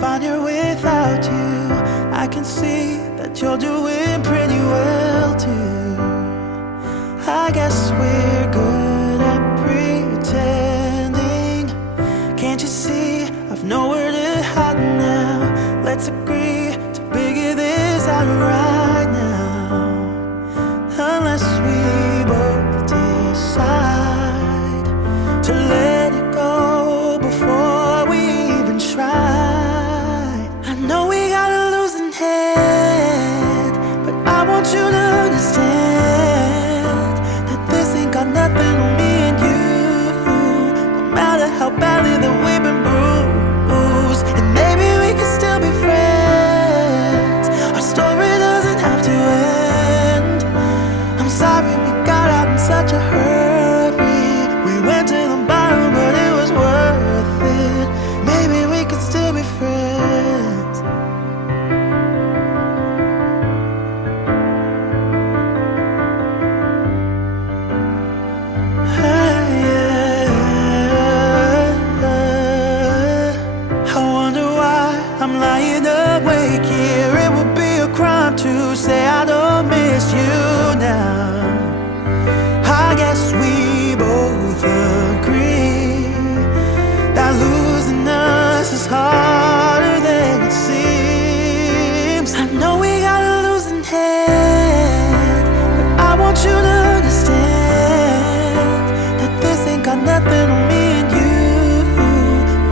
finer without you. I can see that you're doing pretty well too. I guess we're good at pretending. Can't you see I've nowhere to hide now? Let's agree to figure this out right now. Unless we both decide to let it go before we even try. I know we got a losing head, but I want you to understand that this ain't got nothing on me and you. No matter how badly that we've been bruised, and maybe we can still be friends. Our story doesn't have to end. I'm sorry we got out in such a hurry. We went to the bottom, but it was worth it. Maybe we could still be friends. I wonder why I'm lying awake here. It would be a crime to say I don't miss you now. I guess we both agree that losing us is harder than it seems. I know we got a losing head, but I want you to understand that this ain't got nothing on me and you.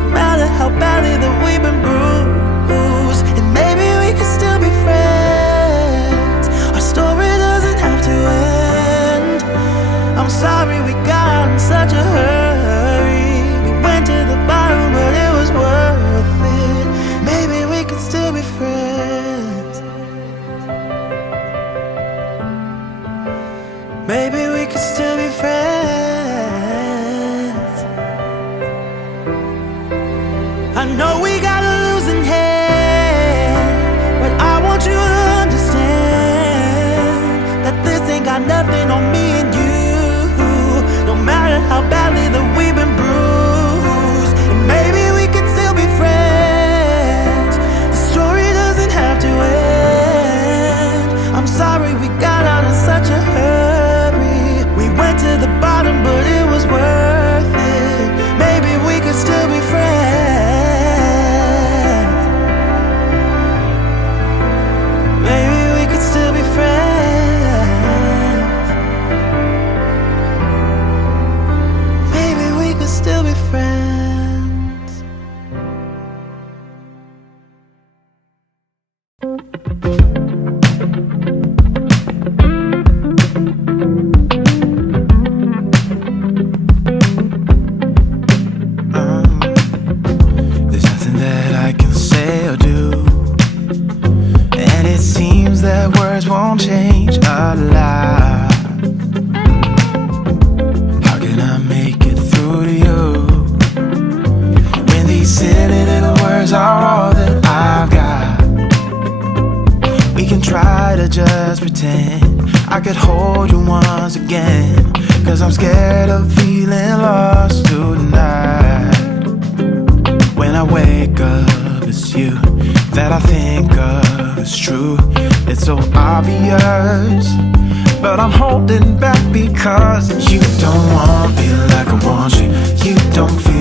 No matter how badly that we've been bruised, and maybe we could still be friends. Our story doesn't have to end. I'm sorry we got out in such a hurry. We went to the bottom, but it was worth it. Maybe we could still be friends. Maybe we could still be friends. I know we got a losing hand, but I want you to understand that this ain't got nothing on me and you. No matter how badly that we've been bruised, and maybe we could still be friends. The story doesn't have to end. I'm sorry we got out in such a hurry. We went to the bottom, but it was worth it. Maybe we could still be friends. Maybe we could still be friends. Maybe we could still be friends. There's nothing that I can say or do, and it seems that words won't change a lot. How can I make it through to you when these silly little words are all that I've got? We can try to just pretend I could hold you once again, 'cause I'm scared of feeling lost tonight. When I wake up, it's you that I think of. It's true, it's so obvious, but I'm holding back because you don't want me like I want you. You don't feel